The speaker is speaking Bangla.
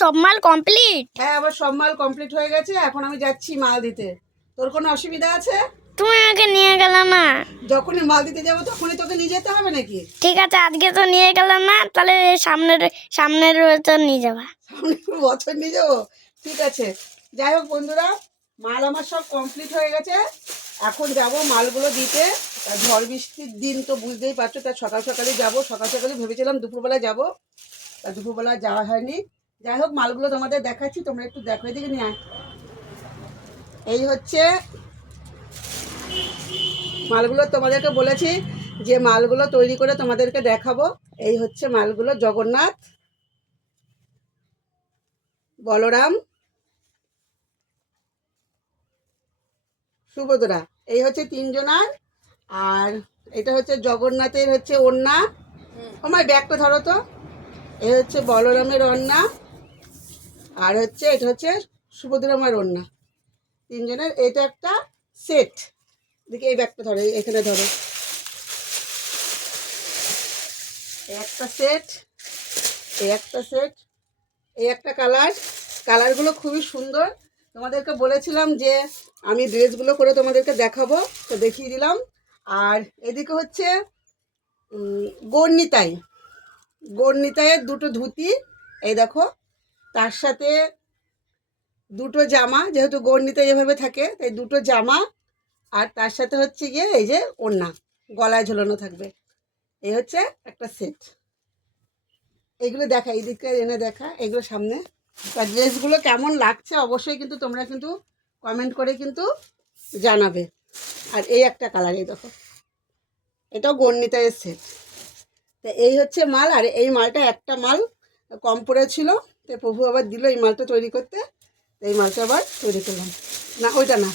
সব মাল কমপ্লিট? হ্যাঁ, আমার সব মাল কমপ্লিট হয়ে গেছে। এখন আমি যাচ্ছি মাল দিতে। তোর কোনো অসুবিধা আছে? তুমি আমাকে নিয়ে গেলে না। যখনই মাল দিতে যাবো তখনই তোকে নিয়ে যেতে হবে নাকি? ঠিক আছে, আজকে তো নিয়ে গেলে না, তাহলে সামনের বছর নিয়ে যাবা। সামনের বছর নিয়ে যাবো, ঠিক আছে। যাই হোক বন্ধুরা, মাল আমার সব কমপ্লিট হয়ে গেছে। এখন যাব মালগুলো দিতে। ঝড় বৃষ্টির দিন তো বুঝতেই পারছো, তাই সকাল সকালই যাবো। সকাল সকালই ভেবেছিলাম দুপুরবেলা যাব, তা দুপুরবেলা যাওয়া হয়নি। যাই হোক, মালগুলো তোমাদের দেখাচ্ছি, তোমরা একটু দেখো, এদিকে নিয়ে আয়। এই হচ্ছে মালগুলো, তোমাদেরকে বলেছি যে মালগুলো তৈরি করে তোমাদেরকে দেখাবো। এই হচ্ছে মালগুলো, জগন্নাথ, বলরাম, সুভদ্রা, এই হচ্ছে তিনজনার। আর এটা হচ্ছে জগন্নাথের হচ্ছে ওড়না। আমার ব্যাগটা ধরো তো। এই হচ্ছে বলরামের ওড়না, আর হচ্ছে এটা হচ্ছে সুভদ্রা মার ওড়না। তিনজনের এটা একটা সেট। দেখি এই ব্যাগটা ধরো, এখানে ধরো, একটা সেট, এই একটা সেট, এই একটা কালার। কালারগুলো খুবই সুন্দর। তোমাদেরকে বলেছিলাম যে আমি ড্রেসগুলো করে তোমাদেরকে দেখাবো, তো দেখিয়ে দিলাম। আর এদিকে হচ্ছে গড়নিতাই, গড়নিতাইয়ের দুটো ধুতি, এই দেখো। তার সাথে দুটো জামা, যেহেতু গড়নিতাই এভাবে থাকে তাই দুটো জামা। আর তার সাথে হচ্ছে গিয়ে এই যে ওড়না গলায় ঝোলানো থাকবে। এই হচ্ছে একটা সেট। এইগুলো দেখা, এই দিকটা এনে দেখা, এগুলো সামনে। আর ড্রেসগুলো কেমন লাগছে অবশ্যই কিন্তু তোমরা কিন্তু কমেন্ট করে কিন্তু জানাবে। আর এই একটা কালার, এই দেখো, এটাও গড়নিতাইয়ের সেট। তো এই হচ্ছে মাল। আর এই মালটা একটা মাল কম পড়েছিল, তো প্রভু আবার দিল এই মালটা তৈরি করতে। এই মালটা আবার তৈরি করলাম। না, ওইটা না,